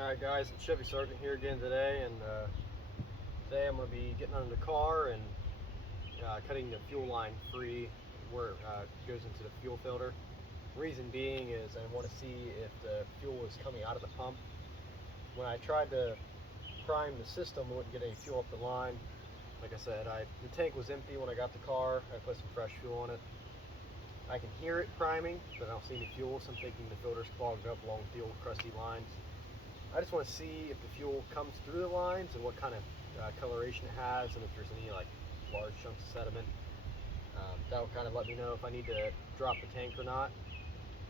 Alright guys, it's Chevy Sergeant here again today, and today I'm going to be getting under the car and cutting the fuel line free where it goes into the fuel filter. Reason being is I want to see if the fuel is coming out of the pump. When I tried to prime the system, I wouldn't get any fuel up the line. Like I said, the tank was empty when I got the car. I put some fresh fuel in it. I can hear it priming, but I don't see any fuel, so I'm thinking the filter's clogged up along with the old crusty lines. I just want to see if the fuel comes through the lines and what kind of coloration it has, and if there's any like large chunks of sediment. That will kind of let me know if I need to drop the tank or not.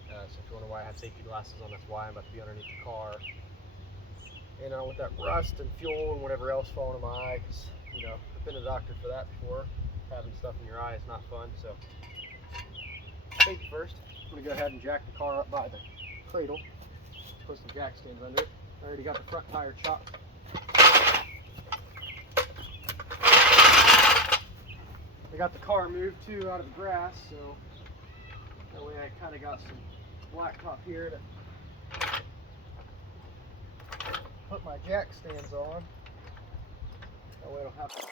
So if you wonder why I have safety glasses on, that's why. I'm about to be underneath the car. And with that rust and fuel and whatever else falling in my eye, because I've been to the doctor for that before. Having stuff in your eye is not fun. So safety first. I'm going to go ahead and jack the car up by the cradle. Put some jack stands under it. I already got the front tire chopped. I got the car moved too out of the grass, so that way I kind of got some blacktop here to put my jack stands on. That way I don't have to.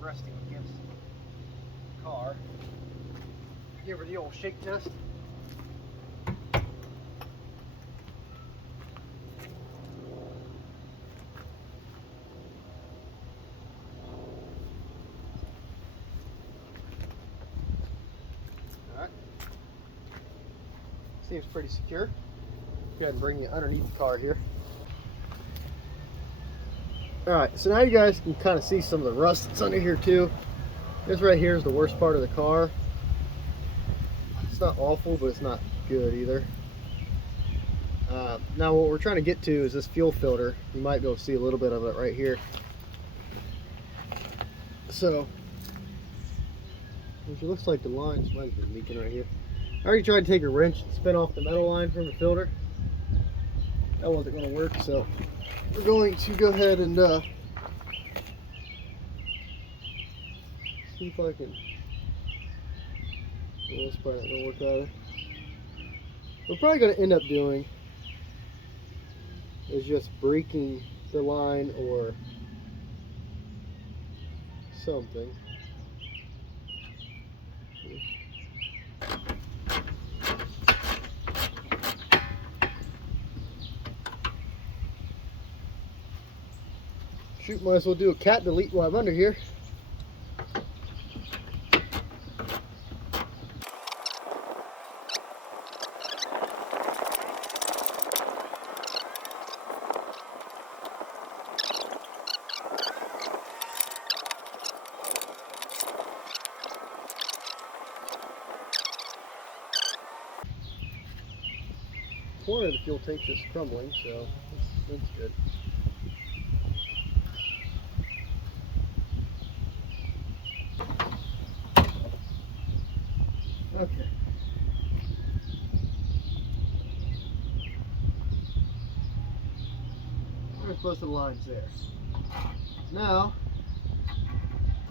Resting against the car. Give her the old shake test. Alright. Seems pretty secure. Go ahead and bring you underneath the car here. Alright, so now you guys can kind of see some of the rust that's under here too. This right here is the worst part of the car. It's not awful, but it's not good either. Now what we're trying to get to is this fuel filter. You might be able to see a little bit of it right here. So, which it looks like the lines might be leaking right here. I already tried to take a wrench and spin off the metal line from the filter. That wasn't going to work, so we're going to go ahead and see if I can. Well, this part ain't gonna work either. We're probably going to end up doing is just breaking the line or something. Shoot, might as well do a cat delete while I'm under here. One of the fuel tanks is crumbling, so that's good. Okay. There's most of the lines there. Now,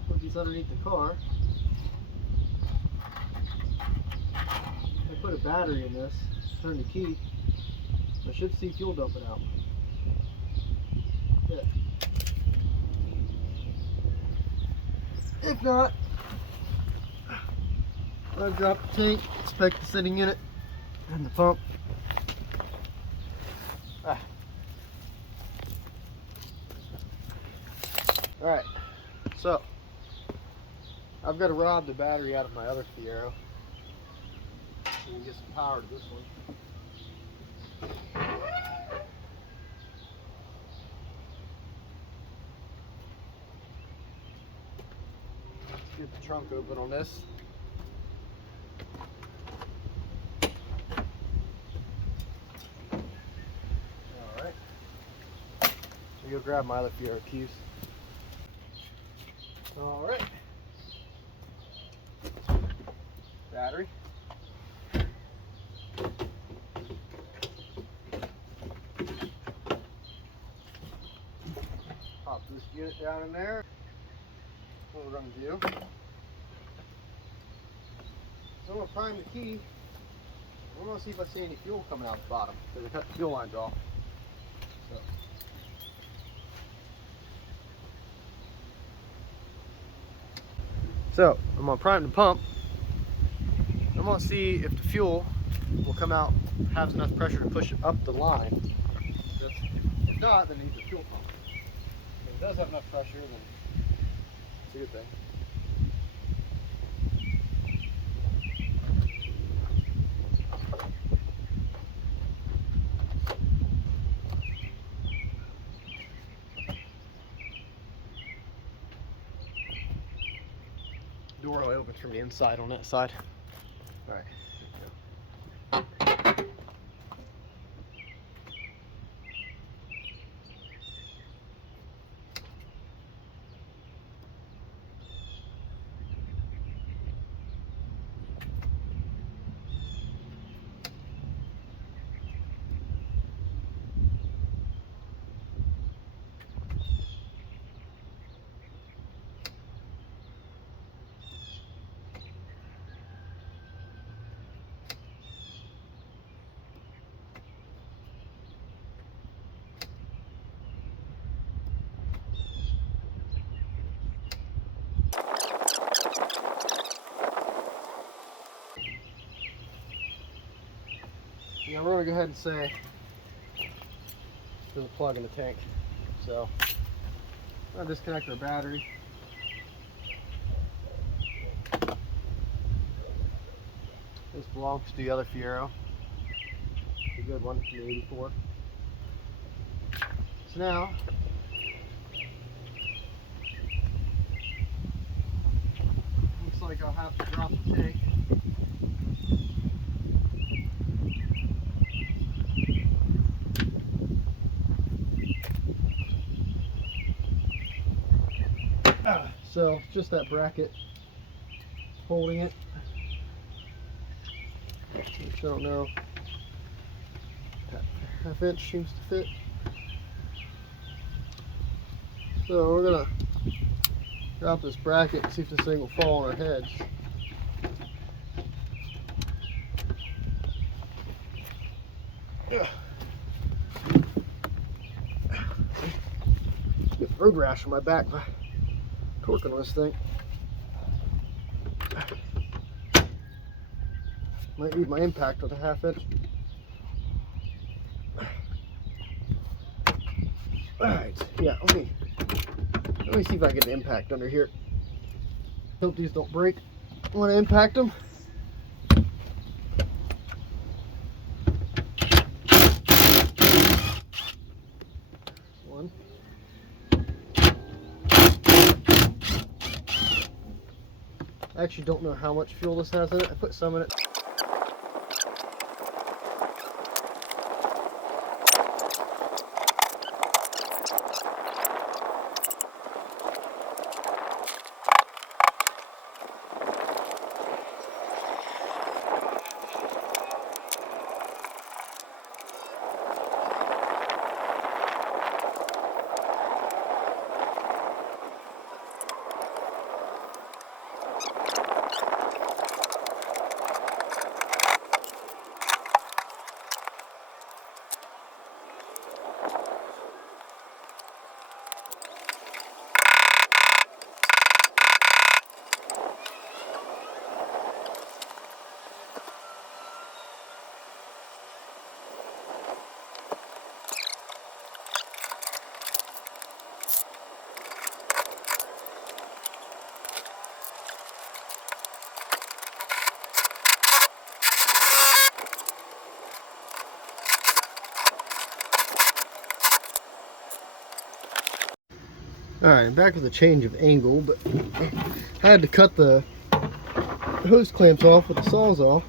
put these underneath the car. I put a battery in this, turn the key. I should see fuel dumping out. Good. If not, I'll drop the tank, inspect the sitting in it, and the pump. Alright, so I've got to rob the battery out of my other Fiero so we can get some power to this one. Let's get the trunk open on this. Alright. So you'll grab my other Fiero keys. Alright. Battery. Pop this unit down in there. What we're going to do. So I'm going to prime the key. We're going to see if I see any fuel coming out the bottom, because I cut the fuel lines off. So I'm going to prime the pump. I'm going to see if the fuel will come out, has enough pressure to push it up the line. If not, then it needs a fuel pump. If it does have enough pressure, then it's a good thing. Door only opens from the inside on that side. All right. Now we're going to go ahead and say there's a plug in the tank. So I'll disconnect our battery. This belongs to the other Fiero. A good one from the 84. So now looks like I'll have to drop the tank. So it's just that bracket holding it, which I don't know. That ½ inch seems to fit. So we're gonna drop this bracket and see if this thing will fall on our heads. Get road rash on my back by torquing this thing. Might need my impact with a ½ inch. Alright, yeah, let me see if I get the impact under here. Hope these don't break when I impact them. One. I actually don't know how much fuel this has in it. I put some in it. Alright, back with a change of angle, but I had to cut the hose clamps off with the Sawzall.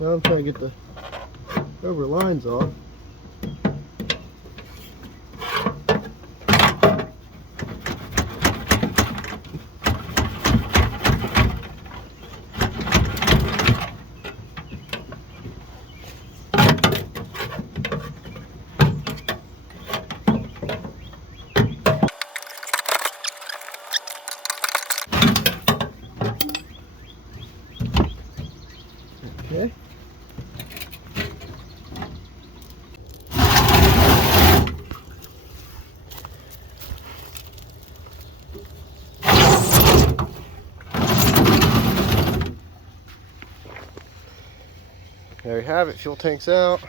Now I'm trying to get the rubber lines off. have it, fuel tank's out.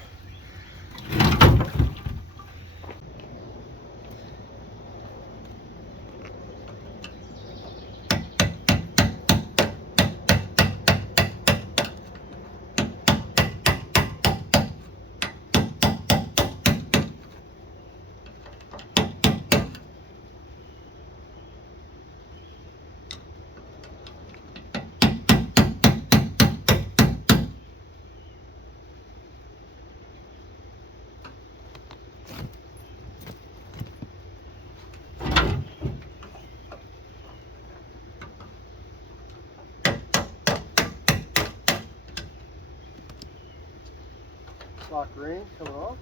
Lock ring coming off.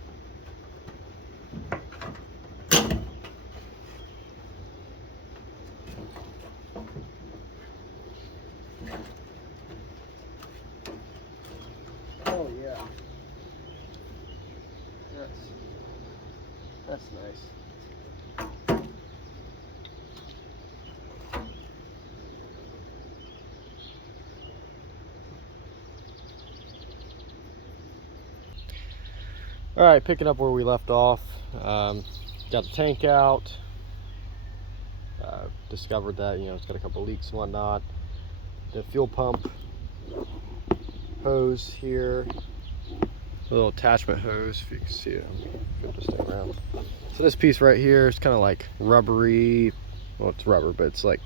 Oh yeah. That's nice. All right, picking up where we left off. Got the tank out. Discovered that it's got a couple leaks and whatnot. The fuel pump hose here, a little attachment hose, if you can see it. I'm just stay around. So this piece right here is kind of like rubbery. Well, it's rubber, but it's like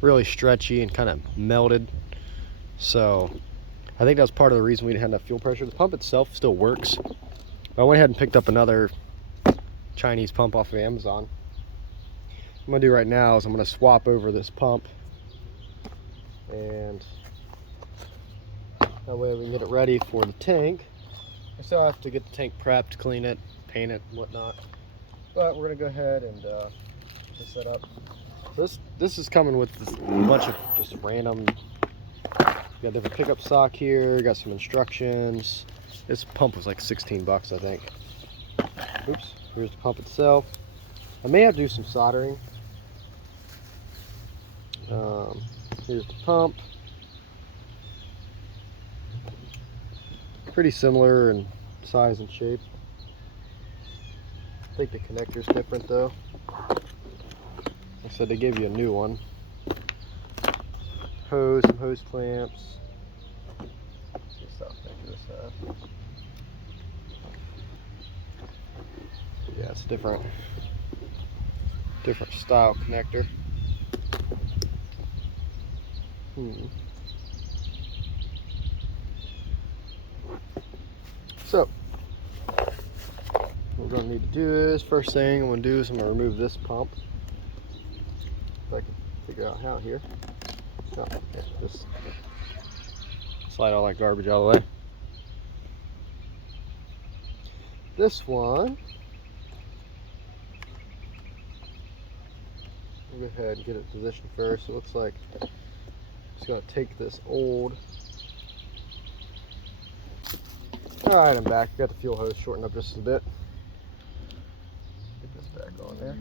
really stretchy and kind of melted. So I think that was part of the reason we didn't have enough fuel pressure. The pump itself still works. I went ahead and picked up another Chinese pump off of Amazon. What I'm gonna do right now is I'm gonna swap over this pump, and that way we can get it ready for the tank. I still have to get the tank prepped, clean it, paint it, and whatnot. But we're gonna go ahead and just set up. This is coming with a bunch of just random. Got a different pickup sock here. Got some instructions. This pump was like 16 bucks, I think. Oops. Here's the pump itself. I may have to do some soldering. Here's the pump. Pretty similar in size and shape. I think the connector's different though. Like I said, they gave you a new one. Hose, some hose clamps. Yeah, it's different style connector. So what we're going to need to do is, first thing I'm going to do is I'm going to remove this pump. If I can figure out how here. Oh, yeah, just slide all that garbage out of the way. This one, I'll go ahead and get it positioned first. It looks like I'm just going to take this old. Alright, I'm back. Got the fuel hose shortened up just a bit. Get this back on there.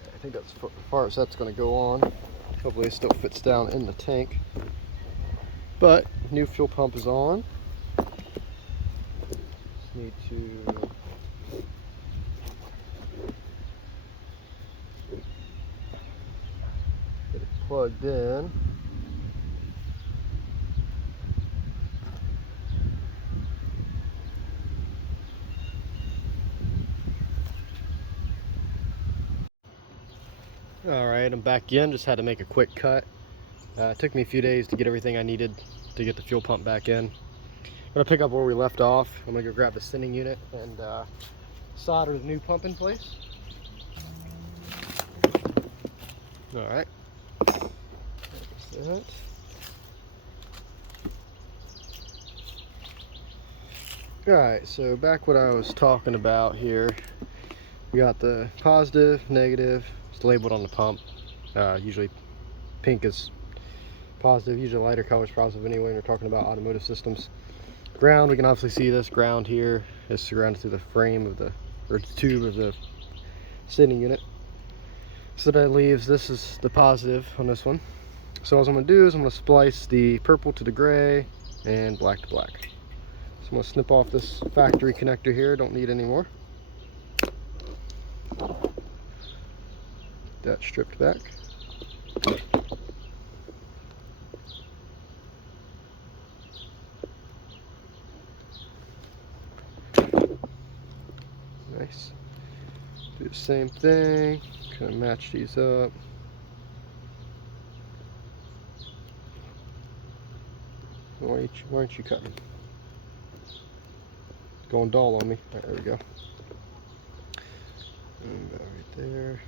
I think that's as far as that's going to go on. Hopefully it still fits down in the tank. But new fuel pump is on. Just need to get it plugged in. Alright, I'm back in. Just had to make a quick cut. It took me a few days to get everything I needed to get the fuel pump back in. I'm going to pick up where we left off. I'm going to go grab the sending unit and solder the new pump in place. Alright. There's that. Alright, so back what I was talking about here. We got the positive, negative. It's labeled on the pump. Usually pink is positive, usually lighter color is positive anyway when we're talking about automotive systems. Ground, we can obviously see this ground here is surrounded through the frame of the, or the tube of the sending unit. So that leaves, this is the positive on this one. So what I'm going to do is I'm going to splice the purple to the gray and black to black. So I'm going to snip off this factory connector here, don't need any more. That stripped back. Nice. Do the same thing, kind of match these up. Why aren't you cutting? It's going dull on me. Right, there we go. And about right there.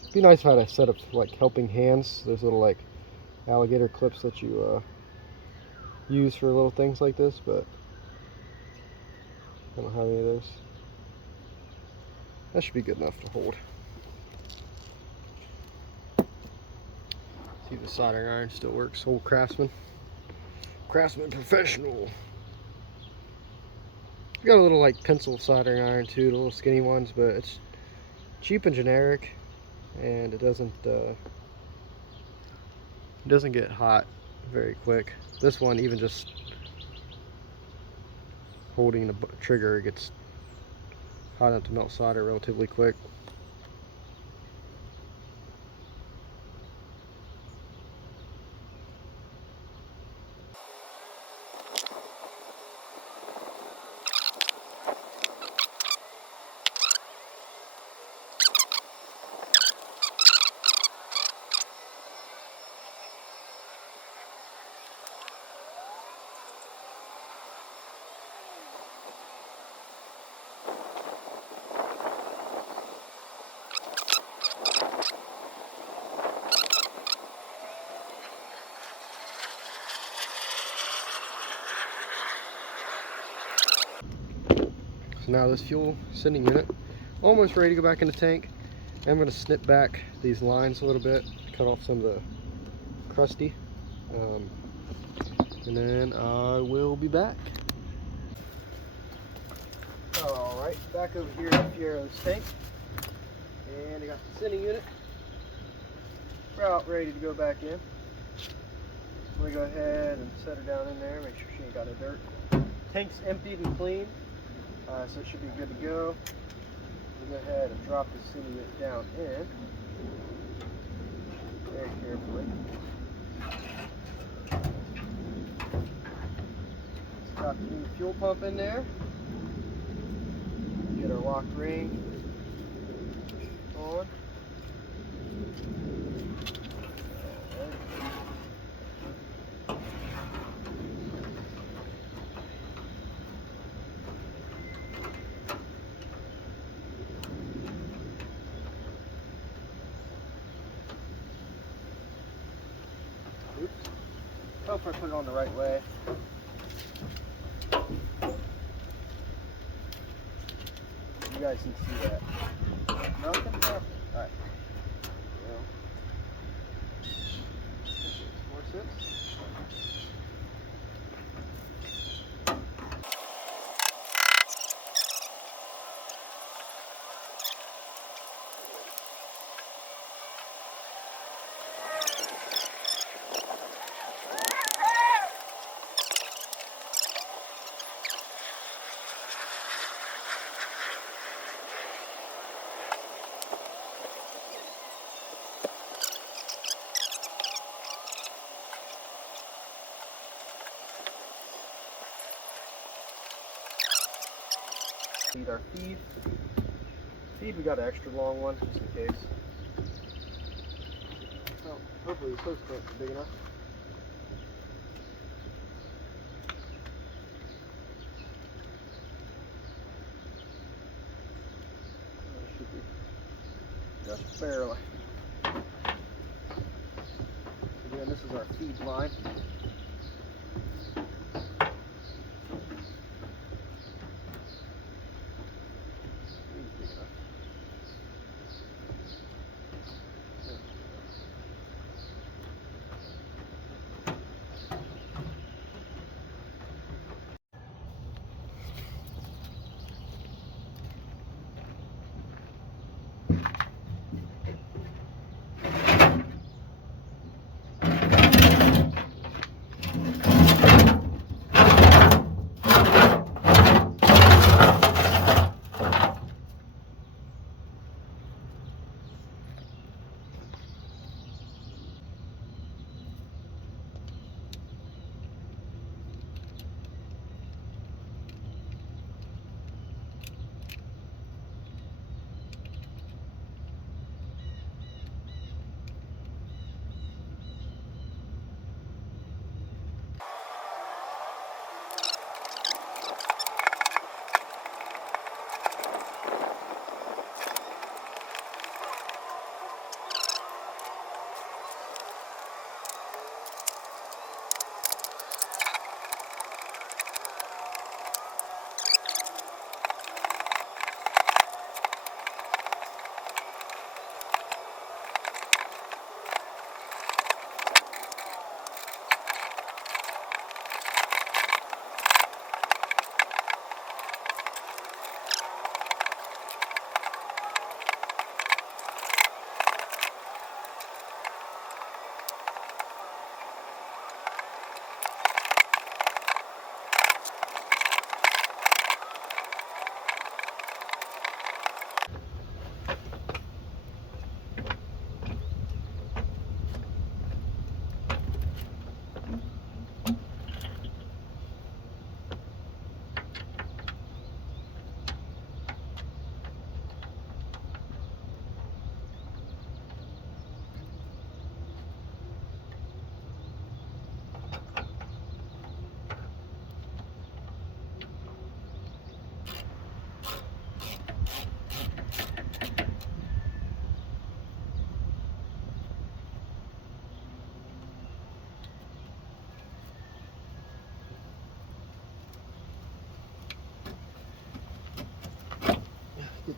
It'd be nice if I had a set of like helping hands. Those little like alligator clips that you use for little things like this, but I don't have any of those. That should be good enough to hold. See, the soldering iron still works. Old Craftsman professional. We got a little like pencil soldering iron too, the little skinny ones, but it's cheap and generic, and it doesn't get hot very quick. This one, even just holding the trigger, it gets hot enough to melt solder relatively quick. So now this fuel sending unit, almost ready to go back in the tank. I'm going to snip back these lines a little bit, cut off some of the crusty, and then I will be back. Alright, back over here at Fiero's tank, and I got the sending unit about ready to go back in. I'm going to go ahead and set her down in there, make sure she ain't got no dirt. Tank's emptied and clean. So it should be good to go. We'll go ahead and drop the sending unit down in very carefully. Let's got the new fuel pump in there. Get our lock ring on. Oops. Hope I put it on the right way. You guys can see that. Nothing? Nothing. Alright. More sits. Need our feed. Feed, we got an extra long one just in case. Oh, hopefully the post clamps are big enough. Should be just barely. Again, this is our feed line.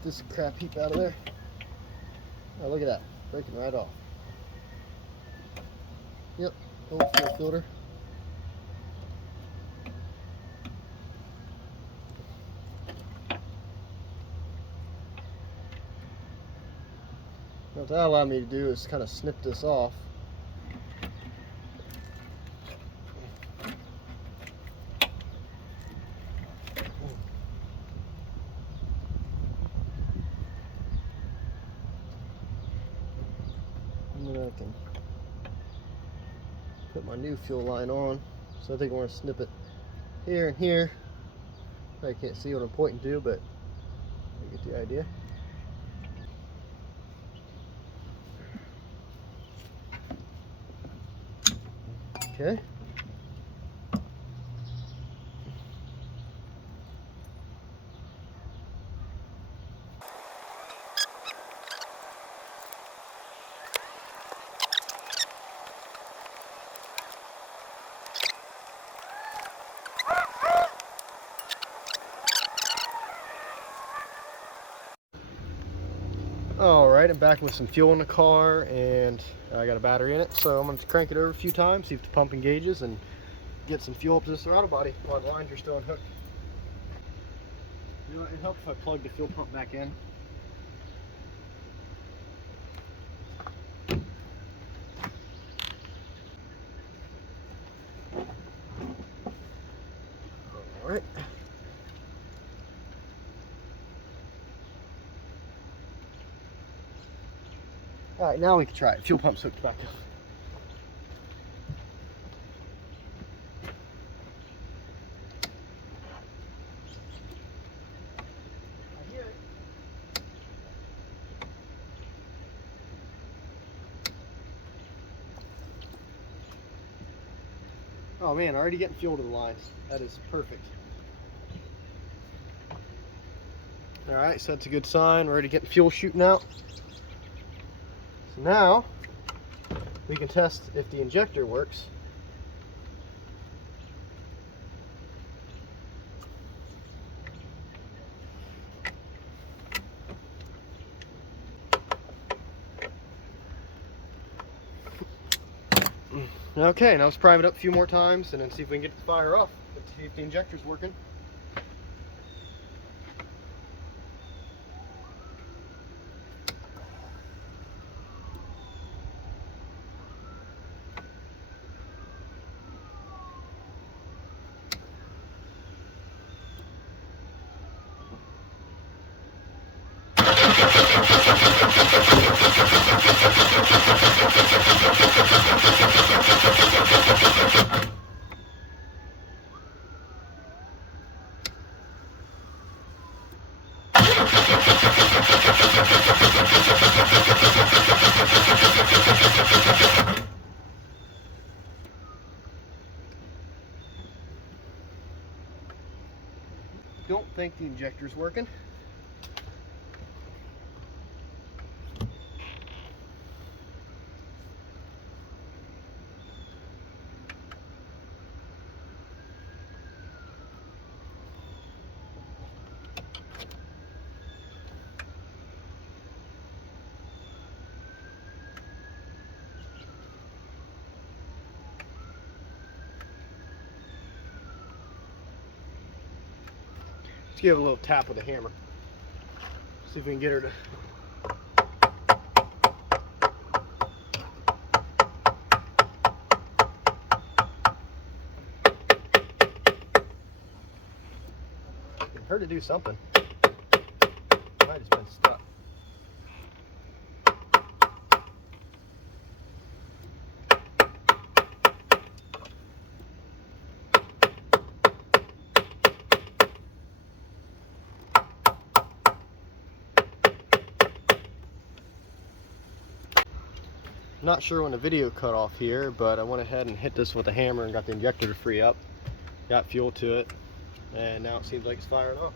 Get this crap heap out of there. Oh, look at that. Breaking right off. Yep, old fuel filter. What that allowed me to do is kind of snip this off. And then I can put my new fuel line on. So I think I want to snip it here and here. I can't see what I'm pointing to, but you get the idea. Okay. Alright, I'm back with some fuel in the car, and I got a battery in it, so I'm going to crank it over a few times, see if the pump engages, and get some fuel up to this throttle body while the lines are still unhooked. You know, it helps if I plug the fuel pump back in. Alright. Alright, now we can try it. Fuel pump's hooked back up. I hear it. Oh man, already getting fuel to the lines. That is perfect. Alright, so that's a good sign. We're already getting fuel shooting out. So now we can test if the injector works. Okay, now let's prime it up a few more times and then see if we can get the fire off. Let's see if the injector's working. Don't think the injector's working. Let's give it a little tap with a hammer. See if we can get her to. Get her to do something. Might have just been stuck. Not sure when the video cut off here, but I went ahead and hit this with a hammer and got the injector to free up. Got fuel to it, and now it seems like it's firing off.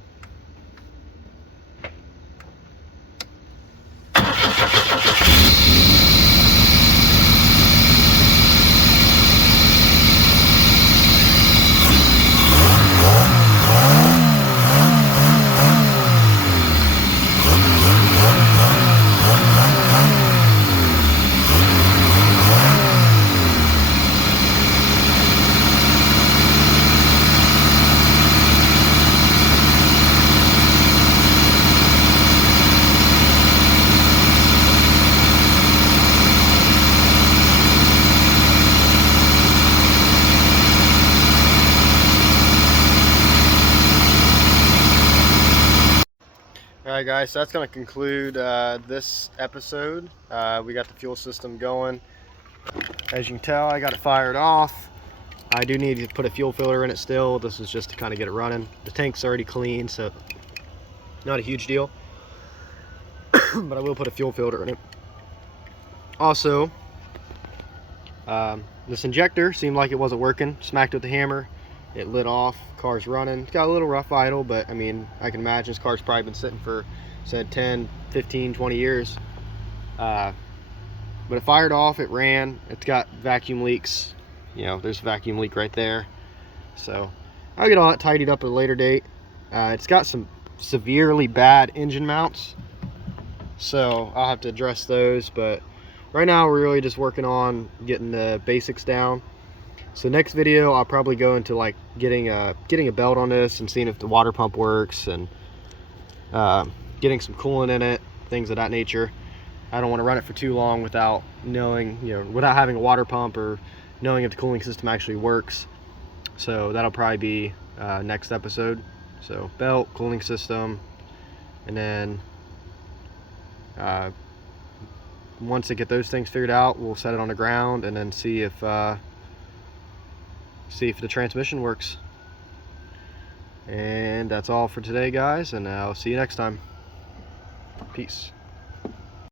Alright guys, so that's going to conclude this episode. We got the fuel system going. As you can tell, I got it fired off. I do need to put a fuel filter in it still. This is just to kind of get it running. The tank's already clean, so not a huge deal. But I will put a fuel filter in it. Also, this injector seemed like it wasn't working. Smacked with the hammer. It lit off. Car's running. It's got a little rough idle, but I mean, I can imagine this car's probably been sitting for, said, 10, 15, 20 years. But it fired off. It ran. It's got vacuum leaks. You know, there's a vacuum leak right there. So I'll get all that tidied up at a later date. It's got some severely bad engine mounts, so I'll have to address those. But right now we're really just working on getting the basics down. So next video I'll probably go into like getting a belt on this and seeing if the water pump works, and getting some coolant in it, things of that nature. I don't want to run it for too long without knowing, without having a water pump or knowing if the cooling system actually works. So that'll probably be next episode. So belt, cooling system, and then once I get those things figured out, we'll set it on the ground and then see if the transmission works. And that's all for today, guys, and I'll see you next time. Peace.